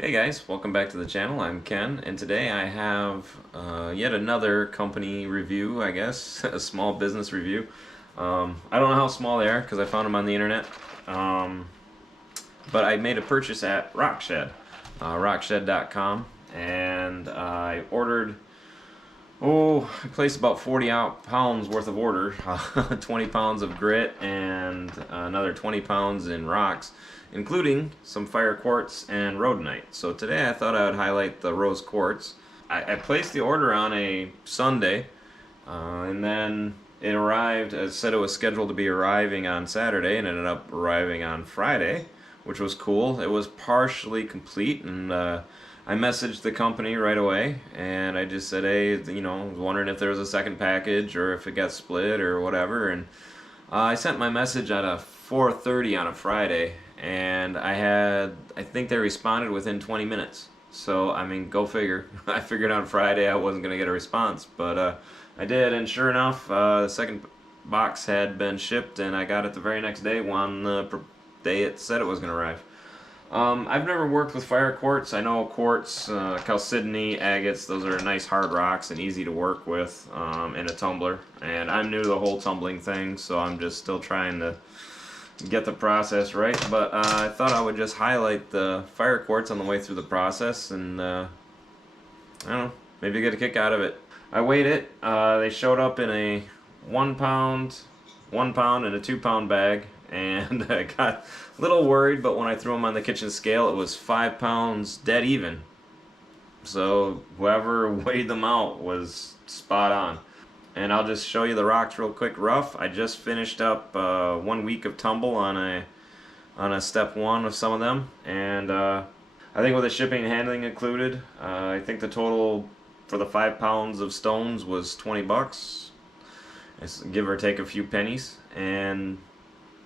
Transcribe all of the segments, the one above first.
Hey guys, welcome back to the channel. I'm Ken, and today I have yet another company review, I guess, a small business review. I don't know how small they are because I found them on the internet, but I made a purchase at Rockshed, rockshed.com, and I ordered, I placed about 40 pounds worth of order, 20 pounds of grit and another 20 pounds in rocks, including some fire quartz and rhodonite. So today I thought I would highlight the rose quartz. I placed the order on a Sunday, and then it arrived, as said it was scheduled to be arriving on Saturday, and ended up arriving on Friday, which was cool. It was partially complete, and I messaged the company right away, and I just said, hey, I was wondering if there was a second package or if it got split or whatever, and I sent my message at a 4:30 on a Friday, and I think they responded within 20 minutes. So, I mean, go figure. I figured on Friday I wasn't going to get a response, but I did, and sure enough, the second box had been shipped, and I got it the very next day on the day it said it was going to arrive. I've never worked with fire quartz. I know quartz, chalcedony, agates, those are nice hard rocks and easy to work with in a tumbler. And I'm new to the whole tumbling thing, so I'm just still trying to get the process right. But I thought I would just highlight the fire quartz on the way through the process, and I don't know, maybe get a kick out of it. I weighed it. They showed up in a 1 pound, and a 2 pound bag, and I got a little worried, but when I threw them on the kitchen scale, it was 5 pounds dead even. So whoever weighed them out was spot on. And I'll just show you the rocks real quick rough. I just finished up 1 week of tumble on a step 1 of some of them, and I think with the shipping and handling included, I think the total for the 5 pounds of stones was 20 bucks. It's give or take a few pennies, and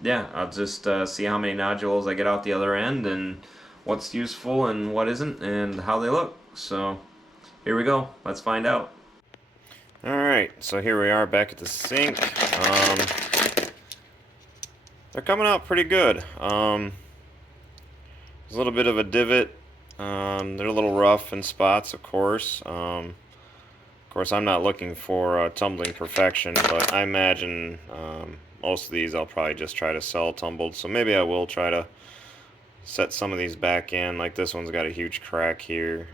yeah, I'll just see how many nodules I get out the other end, and what's useful and what isn't, and how they look. So here we go. Let's find out. Alright, so here we are back at the sink. They're coming out pretty good. There's a little bit of a divot. They're a little rough in spots, of course. Of course, I'm not looking for tumbling perfection, but I imagine most of these I'll probably just try to sell tumbled. So maybe I will try to set some of these back in. Like this one's got a huge crack here.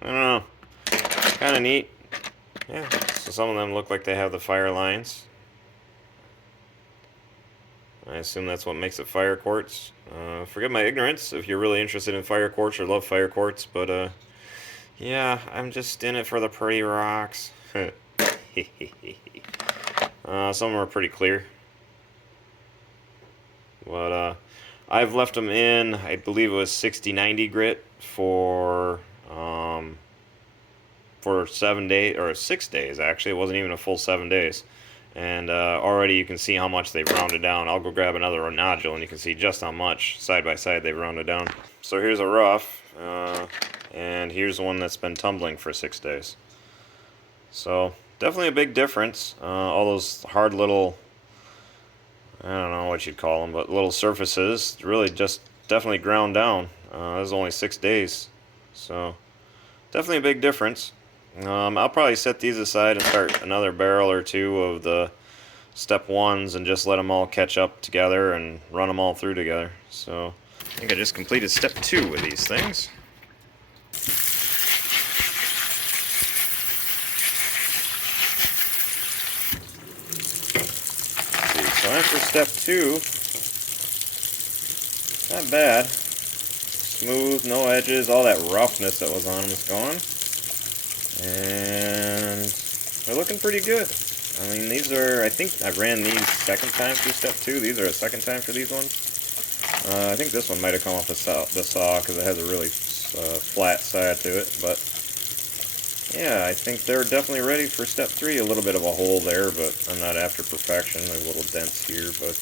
I don't know. Kind of neat. Yeah, so some of them look like they have the fire lines. I assume that's what makes it fire quartz. Forgive my ignorance if you're really interested in fire quartz or love fire quartz, but yeah, I'm just in it for the pretty rocks. Some of them are pretty clear. But I've left them in, I believe it was 60-90 grit for 7 days, or 6 days actually. It wasn't even a full 7 days. And already you can see how much they've rounded down. I'll go grab another nodule and you can see just how much side by side they've rounded down. So here's a rough, and here's one that's been tumbling for 6 days. So definitely a big difference. All those hard little, I don't know what you'd call them, but little surfaces really just definitely ground down. This is only 6 days. So definitely a big difference. I'll probably set these aside and start another barrel or two of the step 1s and just let them all catch up together and run them all through together. So I think I just completed step 2 with these things. Let's see, so after step 2, not bad. Smooth, no edges, all that roughness that was on them is gone. And they're looking pretty good. I mean, these are, I think I ran these second time through step 2. These are a second time for these ones. I think this one might have come off the saw because it has a really flat side to it. But yeah, I think they're definitely ready for step 3. A little bit of a hole there, but I'm not after perfection. There's little dents here, but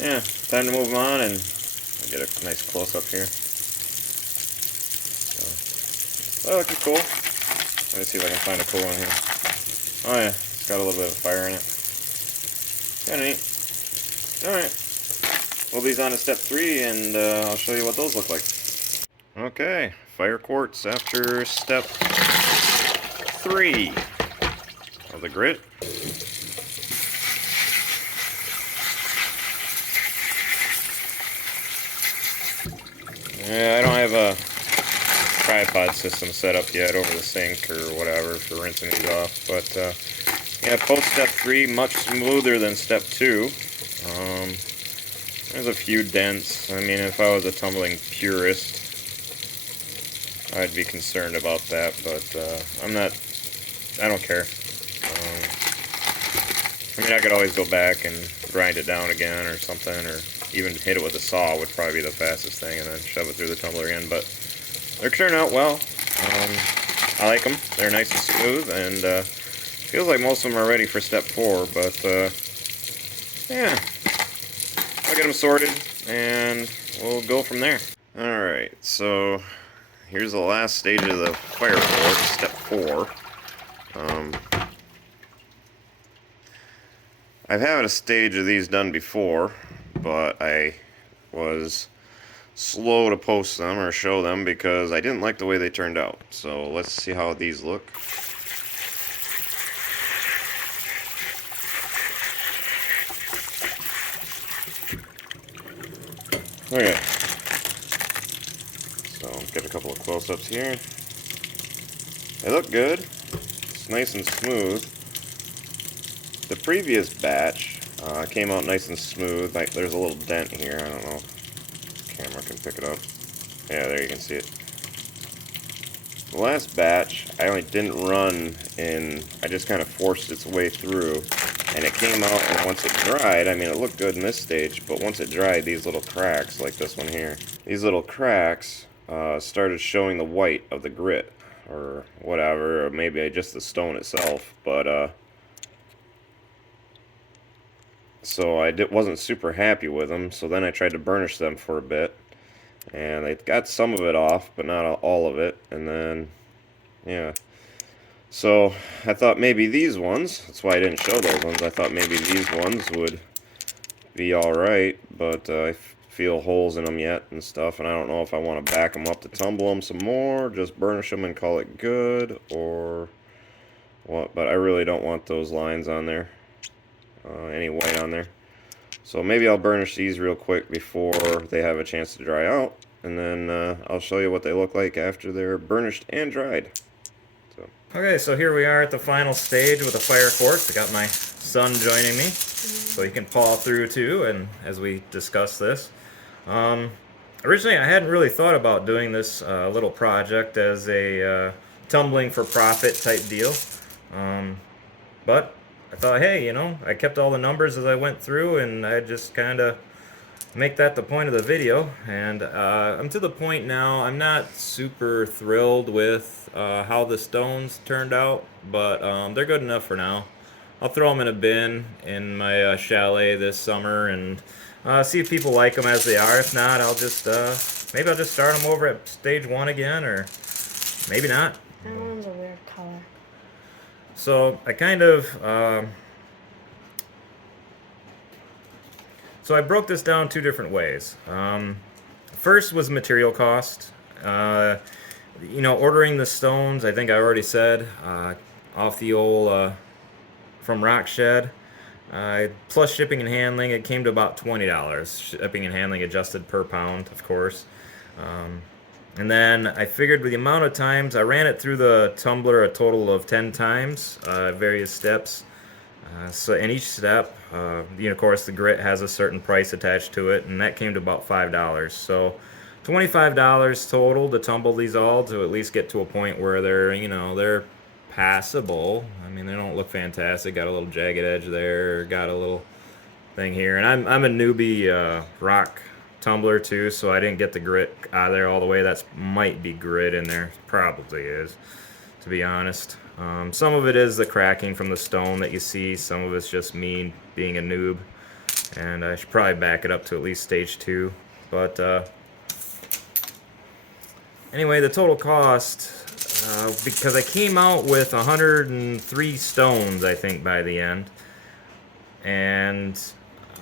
yeah, time to move on, and I'll get a nice close up here. So, looking cool. Let me see if I can find a cool one here. Oh yeah, it's got a little bit of fire in it. Kinda neat. Alright. pull these on to step 3, and I'll show you what those look like. Okay, fire quartz after step 3 of the grit. Yeah, I don't have a tripod system set up yet over the sink or whatever for rinsing these off, but yeah, post step 3 much smoother than step 2. There's a few dents. I mean, if I was a tumbling purist, I'd be concerned about that, but I'm not. I don't care. I mean, I could always go back and grind it down again or something, or even hit it with a saw would probably be the fastest thing, and then shove it through the tumbler again. But they're turning out well. I like them. They're nice and smooth, and feels like most of them are ready for step 4. But yeah, I'll get them sorted, and we'll go from there. All right, so here's the last stage of the fire quartz, step 4. I've had a stage of these done before, but I was slow to post them or show them because I didn't like the way they turned out. So let's see how these look. Okay, so get a couple of close-ups here. They look good. It's nice and smooth. The previous batch came out nice and smooth. Like, there's a little dent here. I don't know if the camera can pick it up. Yeah, there you can see it. The last batch, I only didn't run in. I just kind of forced its way through, and it came out. And once it dried, I mean, it looked good in this stage. But once it dried, these little cracks, like this one here, these little cracks started showing the white of the grit, or whatever, or maybe just the stone itself. But so I wasn't super happy with them, so then I tried to burnish them for a bit, and they got some of it off, but not all of it, and then, yeah. So I thought maybe these ones, that's why I didn't show those ones, I thought maybe these ones would be alright, but I feel holes in them yet and stuff, and I don't know if I want to back them up to tumble them some more, just burnish them and call it good, or what, but I really don't want those lines on there. Any white on there. So maybe I'll burnish these real quick before they have a chance to dry out, and then I'll show you what they look like after they're burnished and dried. Okay, so here we are at the final stage with the fire quartz. I got my son joining me, so he can paw through too, and as we discuss this. Originally, I hadn't really thought about doing this little project as a tumbling for profit type deal, but I thought, hey, you know, I kept all the numbers as I went through, and I just kind of make that the point of the video. And I'm to the point now, I'm not super thrilled with how the stones turned out, but they're good enough for now. I'll throw them in a bin in my chalet this summer and see if people like them as they are. If not, I'll just, maybe I'll just start them over at stage 1 again, or maybe not. That one's a weird color. So I kind of, so I broke this down 2 different ways. First was material cost. You know, ordering the stones, I think I already said, off the old, from Rock Shed. Plus shipping and handling, it came to about $20. Shipping and handling adjusted per pound, of course. And then I figured with the amount of times, I ran it through the tumbler a total of 10 times, various steps. So in each step, you know, of course, the grit has a certain price attached to it, and that came to about $5. So $25 total to tumble these all to at least get to a point where they're, you know, they're passable. I mean, they don't look fantastic. Got a little jagged edge there, got a little thing here, and I'm a newbie rock tumbler too, so I didn't get the grit out of there all the way. That might be grit in there, probably is, to be honest. Some of it is the cracking from the stone that you see, some of it's just me being a noob, and I should probably back it up to at least stage 2. But anyway, the total cost, because I came out with 103 stones, I think, by the end, and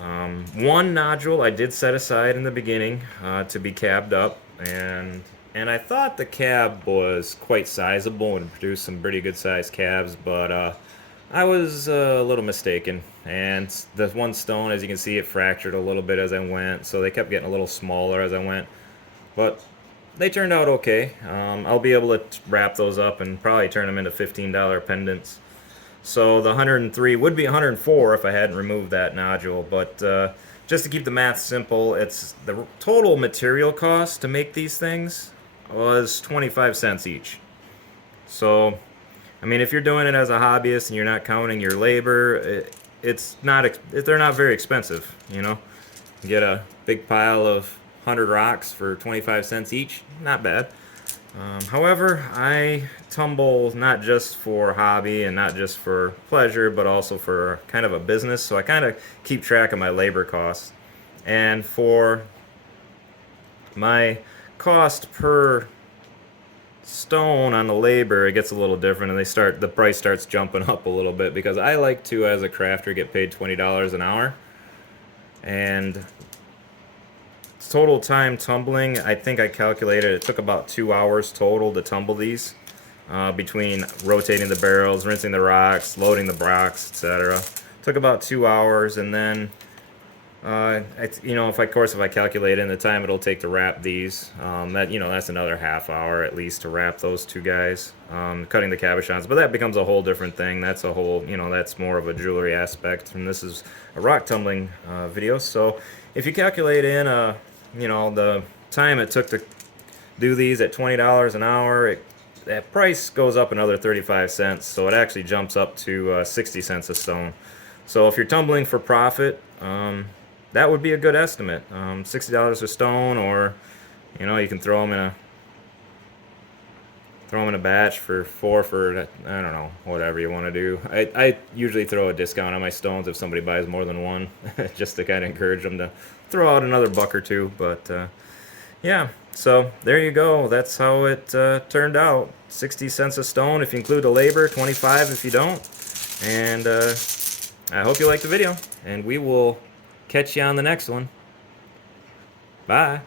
One nodule I did set aside in the beginning to be cabbed up, and I thought the cab was quite sizable and produced some pretty good sized cabs, but I was a little mistaken. And the one stone, as you can see, it fractured a little bit as I went, so they kept getting a little smaller as I went. But they turned out okay. I'll be able to wrap those up and probably turn them into $15 pendants. So the 103 would be 104 if I hadn't removed that nodule, but just to keep the math simple, it's the total material cost to make these things was 25 cents each. So, I mean, if you're doing it as a hobbyist and you're not counting your labor, they're not very expensive, you know. You get a big pile of 100 rocks for 25 cents each, not bad. However, I tumble not just for hobby and not just for pleasure, but also for kind of a business, so I kind of keep track of my labor costs. And for my cost per stone on the labor, it gets a little different, and the price starts jumping up a little bit, because I like to, as a crafter, get paid $20 an hour. And total time tumbling, I think I calculated it took about 2 hours total to tumble these, between rotating the barrels, rinsing the rocks, loading the rocks, etc. Took about 2 hours, and then if I calculate in the time it'll take to wrap these, that's another half hour at least to wrap those two guys, cutting the cabochons. But that becomes a whole different thing. That's that's more of a jewelry aspect, and this is a rock tumbling video. So if you calculate in the time it took to do these at $20 an hour, that price goes up another 35 cents, so it actually jumps up to 60 cents a stone. So if you're tumbling for profit, that would be a good estimate. $60 a stone, or you can throw them in a batch for I don't know, whatever you want to do. I usually throw a discount on my stones if somebody buys more than one, just to kind of encourage them to throw out another buck or two. But yeah, so there you go. That's how it turned out. 60 cents a stone if you include the labor, 25 if you don't. And I hope you liked the video, and we will catch you on the next one. Bye.